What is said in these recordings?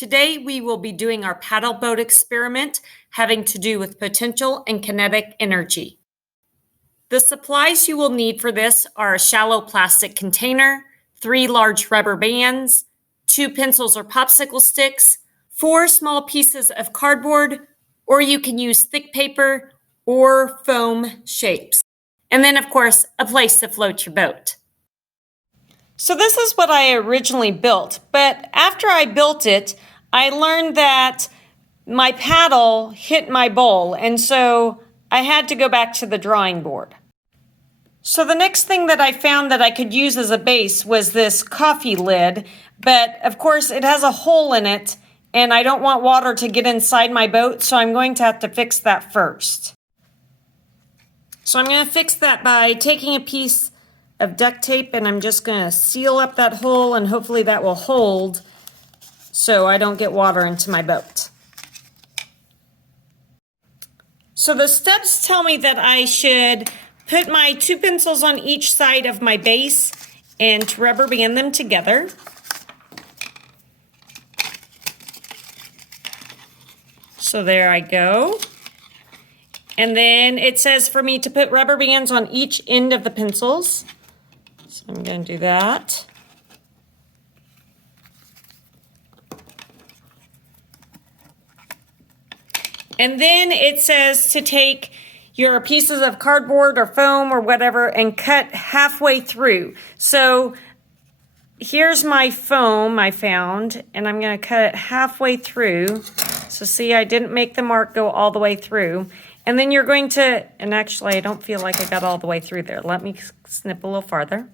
Today we will be doing our paddle boat experiment having to do with potential and kinetic energy. The supplies you will need for this are a shallow plastic container, 3 large rubber bands, 2 pencils or popsicle sticks, 4 small pieces of cardboard, or you can use thick paper or foam shapes. And then, of course, a place to float your boat. So this is what I originally built, but after I built it, I learned that my paddle hit my bowl, and so I had to go back to the drawing board. So the next thing that I found that I could use as a base was this coffee lid, but of course it has a hole in it, and I don't want water to get inside my boat, so I'm going to have to fix that first. So I'm going to fix that by taking a piece of duct tape, and I'm just going to seal up that hole, and hopefully that will hold so I don't get water into my boat. So the steps tell me that I should put my 2 pencils on each side of my base and to rubber band them together. So there I go. And then it says for me to put rubber bands on each end of the pencils. So I'm going to do that. And then it says to take your pieces of cardboard or foam or whatever and cut halfway through. So here's my foam I found, and I'm going to cut it halfway through. So see, I didn't make the mark go all the way through. And then you're going to, and actually I don't feel like I got all the way through there. Let me snip a little farther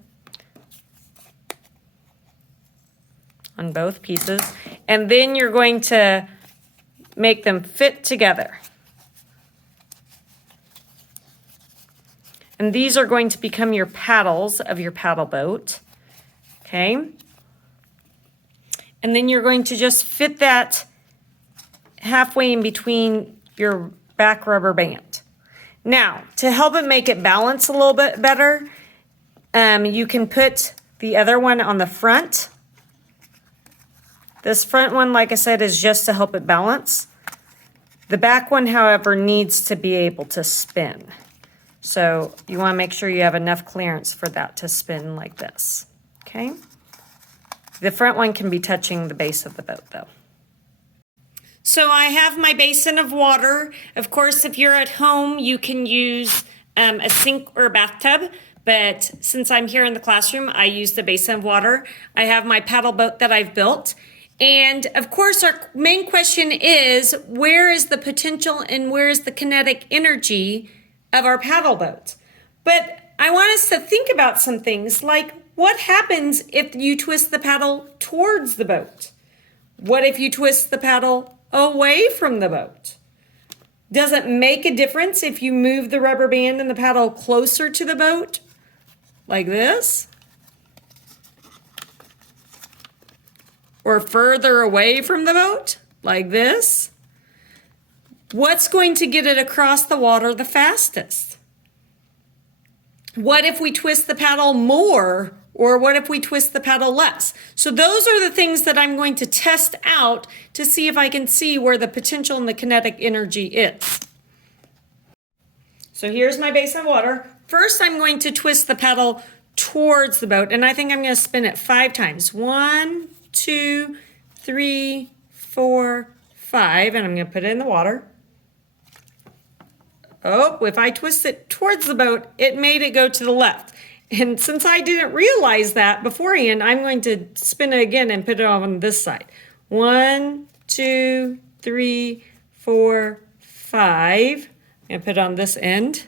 on both pieces. And then you're going to make them fit together. And these are going to become your paddles of your paddle boat. Okay? And then you're going to just fit that halfway in between your back rubber band. Now, to help it make it balance a little bit better, you can put the other one on the front. This front one, like I said, is just to help it balance. The back one, however, needs to be able to spin. So you want to make sure you have enough clearance for that to spin like this. Okay? The front one can be touching the base of the boat, though. So I have my basin of water. Of course, if you're at home, you can use a sink or a bathtub. But since I'm here in the classroom, I use the basin of water. I have my paddle boat that I've built. And of course, our main question is, where is the potential and where is the kinetic energy of our paddle boat? But I want us to think about some things like, what happens if you twist the paddle towards the boat? What if you twist the paddle away from the boat? Does it make a difference if you move the rubber band and the paddle closer to the boat? Like this? Or further away from the boat? Like this? What's going to get it across the water the fastest? What if we twist the paddle more, or what if we twist the paddle less? So those are the things that I'm going to test out to see if I can see where the potential and the kinetic energy is. So here's my basin of water. First, I'm going to twist the paddle towards the boat, and I think I'm going to spin it 5 times. 1, 2, 3, 4, 5, and I'm going to put it in the water. Oh, if I twist it towards the boat, it made it go to the left. And since I didn't realize that beforehand, I'm going to spin it again and put it on this side. 1, 2, 3, 4, 5. I'm going to put it on this end.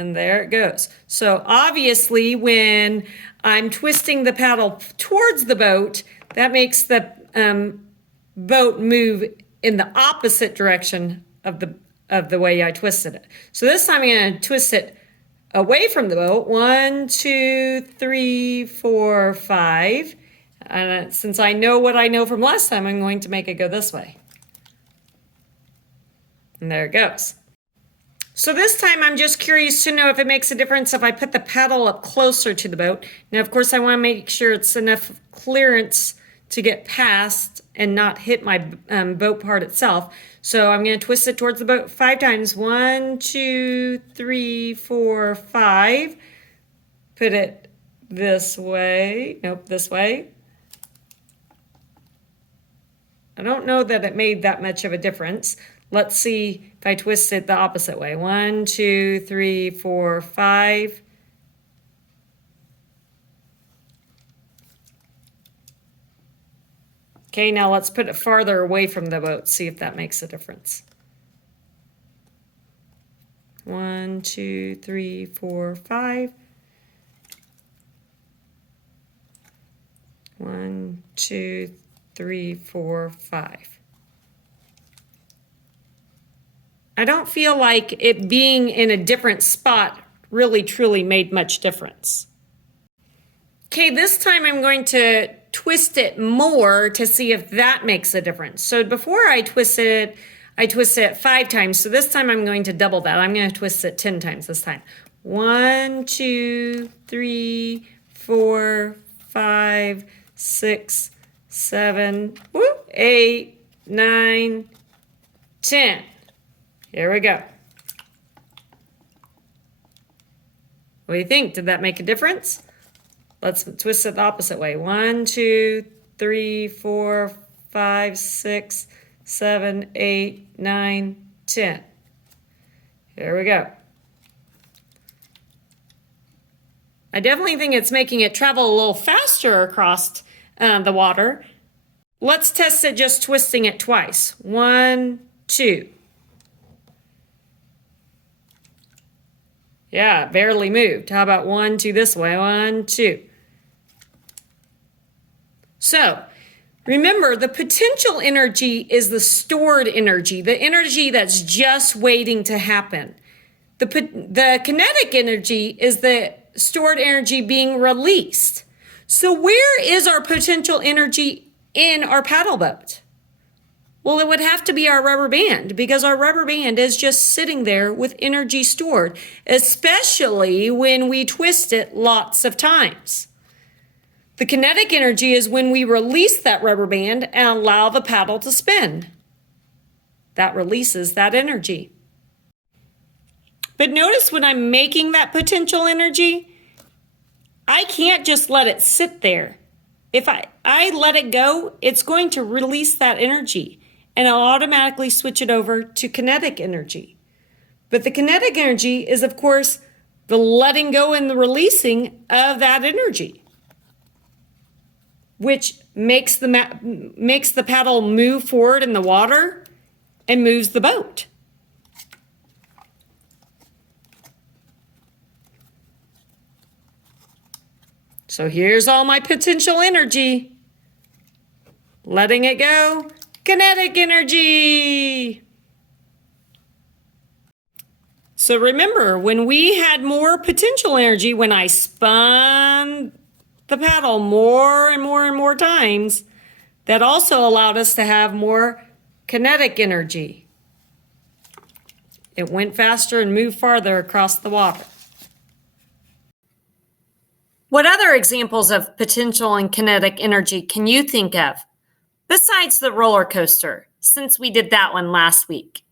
And there it goes. So obviously, when I'm twisting the paddle towards the boat, that makes the boat move in the opposite direction of the way I twisted it. So this time I'm going to twist it away from the boat. 1, 2, 3, 4, 5. And since I know what I know from last time, I'm going to make it go this way. And there it goes. So this time I'm just curious to know if it makes a difference if I put the paddle up closer to the boat. Now, of course, I want to make sure it's enough clearance to get past and not hit my boat part itself. So I'm going to twist it towards the boat 5 times. 1, 2, 3, 4, 5. Put it this way. Nope, this way. I don't know that it made that much of a difference. Let's see if I twist it the opposite way. 1, 2, 3, 4, 5. Okay, now let's put it farther away from the boat, see if that makes a difference. 1, 2, 3, 4, 5. 1, 2, 3, 4, 5. I don't feel like it being in a different spot really truly made much difference. Okay, this time I'm going to twist it more to see if that makes a difference. So before I twisted it 5 times. So this time I'm going to double that. I'm going to twist it 10 times this time. 1, 2, 3, 4, 5, 6, 7, 8, 9, 10. Here we go. What do you think? Did that make a difference? Let's twist it the opposite way. 1, 2, 3, 4, 5, 6, 7, 8, 9, 10. Here we go. I definitely think it's making it travel a little faster across the water. Let's test it just twisting it twice. 1, 2. Yeah, barely moved. How about 1, 2 this way? 1, 2. So, remember, the potential energy is the stored energy, the energy that's just waiting to happen. The kinetic energy is the stored energy being released. So where is our potential energy in our paddle boat? Well, it would have to be our rubber band, because our rubber band is just sitting there with energy stored, especially when we twist it lots of times. The kinetic energy is when we release that rubber band and allow the paddle to spin. That releases that energy. But notice when I'm making that potential energy, I can't just let it sit there. If I let it go, it's going to release that energy, and I'll automatically switch it over to kinetic energy. But the kinetic energy is, of course, the letting go and the releasing of that energy, which makes the paddle move forward in the water and moves the boat. So here's all my potential energy. Letting it go, kinetic energy. So remember, when we had more potential energy, when I spun the paddle more and more and more times, that also allowed us to have more kinetic energy. It went faster and moved farther across the water. What other examples of potential and kinetic energy can you think of besides the roller coaster, since we did that one last week?